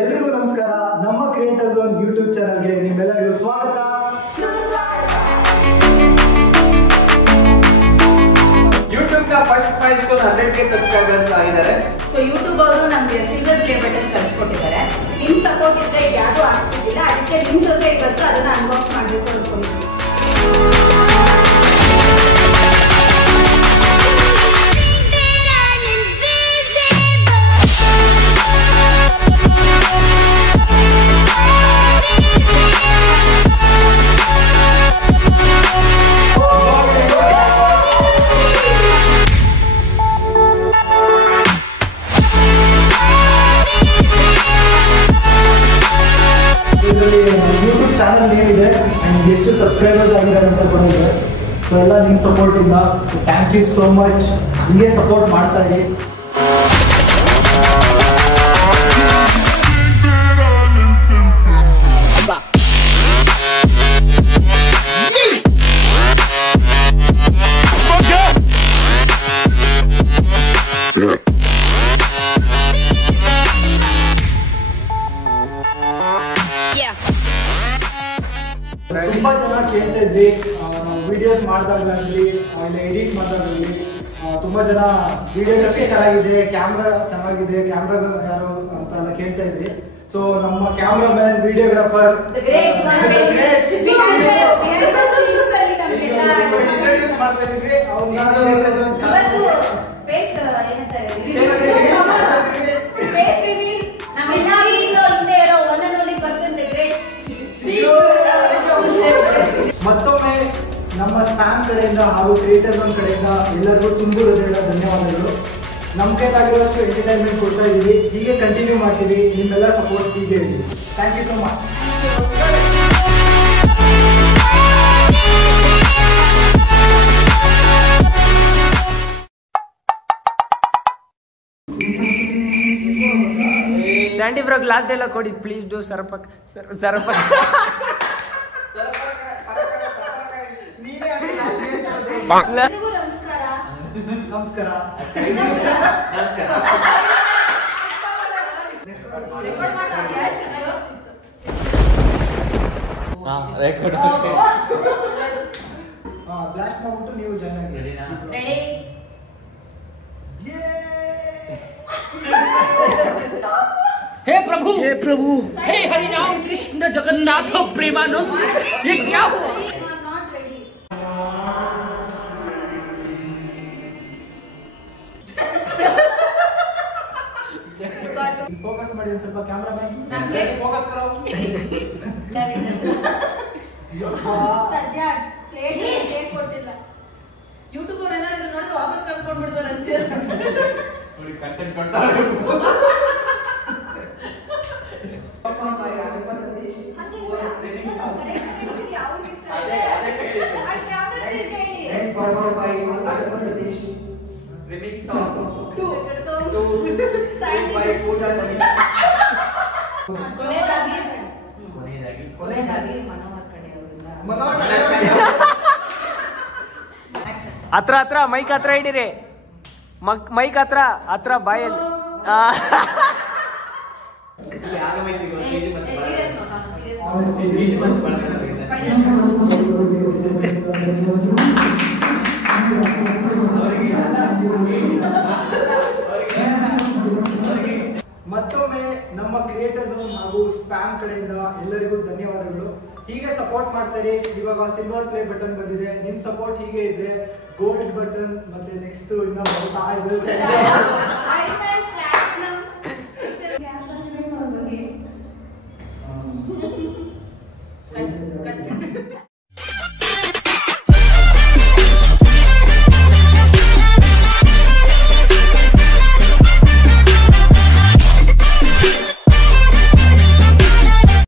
ಎಲ್ರಿಗೂ ನಮಸ್ಕಾರ. ನಮ್ಮ ಕ್ರಿಯೇಟರ್ ಝೋನ್ ಯೂಟ್ಯೂಬ್ ಚಾನಲ್ಗೆ ನಿಮ್ಮೆಲ್ಲರಿಗೂ ಸ್ವಾಗತ. ಯೂಟ್ಯೂಬ್ ನ ಫಸ್ಟ್ ಮೈಲ್ಸ್ಟೋನ್ 100K ಸಬ್ಸ್ಕ್ರೈಬರ್ಸ್ ಆಗಿದ್ದಾರೆ. ಸೊ ಯೂಟ್ಯೂಬ್ ಅವರು ನಮಗೆ ಸಿಲ್ವರ್ ಪ್ಲೇ ಬಟನ್ ಕಳಿಸ್ಕೊಟ್ಟಿದ್ದಾರೆ. ನಿಮ್ ಸಪೋರ್ಟ್ ಇದ್ರೆ ಯಾವುದು ಆಗ್ತಿದ್ದಿಲ್ಲ, ಅದಕ್ಕೆ ನಿಮ್ ಜೊತೆ ಇವತ್ತು ಅದನ್ನ ಅನ್ಬಾಕ್ಸ್ ಮಾಡಬೇಕು ಅನ್ಕೊಂಡಿದ್ದೀವಿ. ಯೂಟ್ಯೂಬ್ ಚಾನಲ್ ಏನಿದೆ ಆ್ಯಂಡ್ ಎಷ್ಟು ಸಬ್ಸ್ಕ್ರೈಬರ್ಸ್ ಆಗಿದ್ದಾರೆ ಅಂತ ಕೂಡ ಇದೆ. ಸೊ ಎಲ್ಲ ನಿಮ್ಮ ಸಪೋರ್ಟಿಂದ ಥ್ಯಾಂಕ್ ಯು ಸೋ ಮಚ್. ಹಿಂಗೆ ಸಪೋರ್ಟ್ ಮಾಡ್ತಾ ಇರಿ. ತುಂಬ ಜನ ಕೇಳ್ತಾ ಇದ್ವಿ ವಿಡಿಯೋಸ್ ಮಾಡಿದಾಗಲಿ ಇಲ್ಲ ಎಡಿಟ್ ಮಾಡಿದಾಗಲಿ ತುಂಬ ಜನ ವಿಡಿಯೋಗ್ರಫಿ ಚೆನ್ನಾಗಿದೆ, ಕ್ಯಾಮ್ರಾ ಚೆನ್ನಾಗಿದೆ, ಕ್ಯಾಮ್ರಾ ಯಾರು ಅಂತ ಎಲ್ಲ ಕೇಳ್ತಾ ಇದ್ವಿ. ಸೊ ನಮ್ಮ ಕ್ಯಾಮ್ರಾ ಮ್ಯಾನ್ ವಿಡಿಯೋಗ್ರಾಫರ್ ಮತ್ತೊಮ್ಮೆ ನಮ್ಮ ಸ್ಪ್ಯಾಮ್ ಕಡೆಯಿಂದ ಹಾಗೂ ಕ್ರಿಯೇಟರ್ ಝೋನ್ ಕಡೆಯಿಂದ ಎಲ್ಲರಿಗೂ ತುಂಬ ಹೃದಯದ ಧನ್ಯವಾದಗಳು. ನಮ್ಮ ಕೈಲಾಗಿರೋಷ್ಟು ಎಂಟರ್ಟೈನ್ಮೆಂಟ್ ಕೊಡ್ತಾ ಇದ್ದೀವಿ, ಹೀಗೆ ಕಂಟಿನ್ಯೂ ಮಾಡ್ತೀವಿ. ನಿಮ್ಮೆಲ್ಲ ಸಪೋರ್ಟ್ ಹೀಗೆ ಇದ್ದೀವಿ. Thank you so much. Sandy bro glass ಎಲ್ಲ ಕೊಡಿ ಪ್ಲೀಸ್ ಡೂ ಸರ್ಪಕ್ ಸರ್ಪಕ್ ಎಲ್ರಿಗೂ ನಮಸ್ಕಾರ. ನಮಸ್ಕಾರ. ರೆಕಾರ್ಡ್ ಮಾಡ್ತಿದ್ಯಾ ರೆಕಾರ್ಡ್ ಬ್ಲಾಸ್ಟ್ ಮಾಡ್ಬಿಟ್ಟು ನೀವು ಜಾಯ್ನ್ ಆಗಿ. ರೆಡಿ? हे प्रभु हे हरि राम कृष्ण जगन्नाथ प्रेमानंद ये क्या हुआ? Not ready. ಫೋಕಸ್ ಮಾಡಿ ಸ್ವಲ್ಪ ಕ್ಯಾಮ್ರಾ ನಮ್ಗೆ ಫೋಕಸ್ ಕರೋ. ಸದ್ಯ ಪ್ಲೇಟ್ ಕೊಟ್ಟಿಲ್ಲ. ಯೂಟ್ಯೂಬರ್ ಏನಾದ್ರು ಇದನ್ನ ನೋಡಿದ್ರೆ ವಾಪಸ್ ಕರ್ಕೊಂಡು ಬಿಡ್ತಾರೆ ಅಷ್ಟೇ. ಕಂಟೆಂಟ್ ಕೊಡ್ತಾರೆ. ಹತ್ರ ಹತ್ರ ಮೈಕ್ ಹತ್ರ ಹಿಡೀರಿ, ಮೈಕ್ ಹತ್ರ ಬಾಯಲ್ಲಿ. ಮತ್ತೊಮ್ಮೆ ನಮ್ಮ ಕ್ರಿಯೇಟರ್ ಝೋನ್ ಹಾಗೂ ಸ್ಪ್ಯಾಮ್ ಕಡೆಯಿಂದ ಎಲ್ಲರಿಗೂ ಧನ್ಯವಾದಗಳು. ಹೀಗೆ ಸಪೋರ್ಟ್ ಮಾಡ್ತಾರೆ. ಇವಾಗ ಸಿಲ್ವರ್ ಪ್ಲೇ ಬಟನ್ ಬಂದಿದೆ. ನಿಮ್ ಸಪೋರ್ಟ್ ಹೀಗೆ ಇದ್ರೆ ಗೋಲ್ಡ್ ಬಟನ್ ಮತ್ತೆ ನೆಕ್ಸ್ಟ್ ಇನ್ನ ಬರ್ತಾ ಇದೆ.